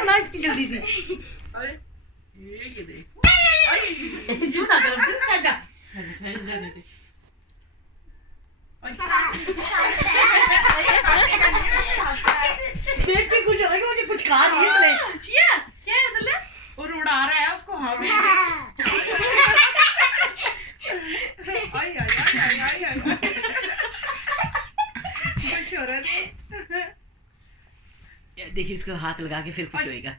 होना इसकी जल्दी से। ये देख तू ना कर जा देख के कुछ लगा मुझे कुछ खा दिया इसने। चिया क्या है तले और उड़ा रहा है उसको हवा में। आई आई आई आई आई खुश हो रहा है। देखिए इसको हाथ लगा के फिर कुछ होएगा।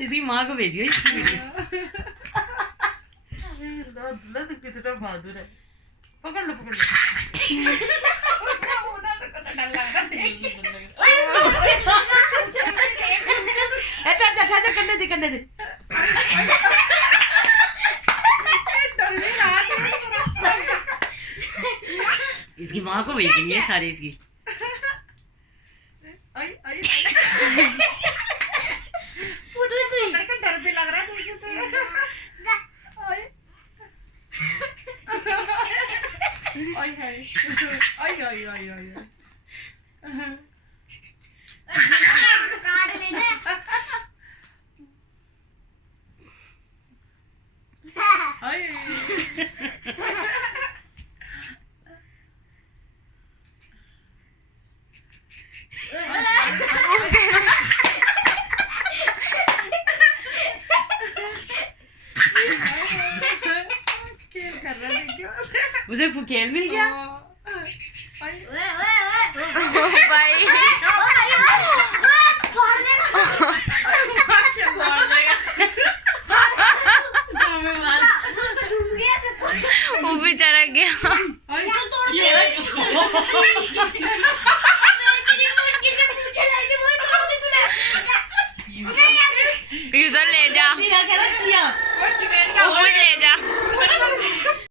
इसकी माँ को भेजियो इसकी वीडियो। अब्दुल्ला तो कितना बहादुर है। पकड़ लो पकड़ लो। करने दे इसकी माँ को भेजनी है सारी इसकी। डर भी लग रहा है तरीके से। आई आई आई आई आई आई काट लेना। आई उसे खेल मिल गया। वो बेचारा गया। ले जा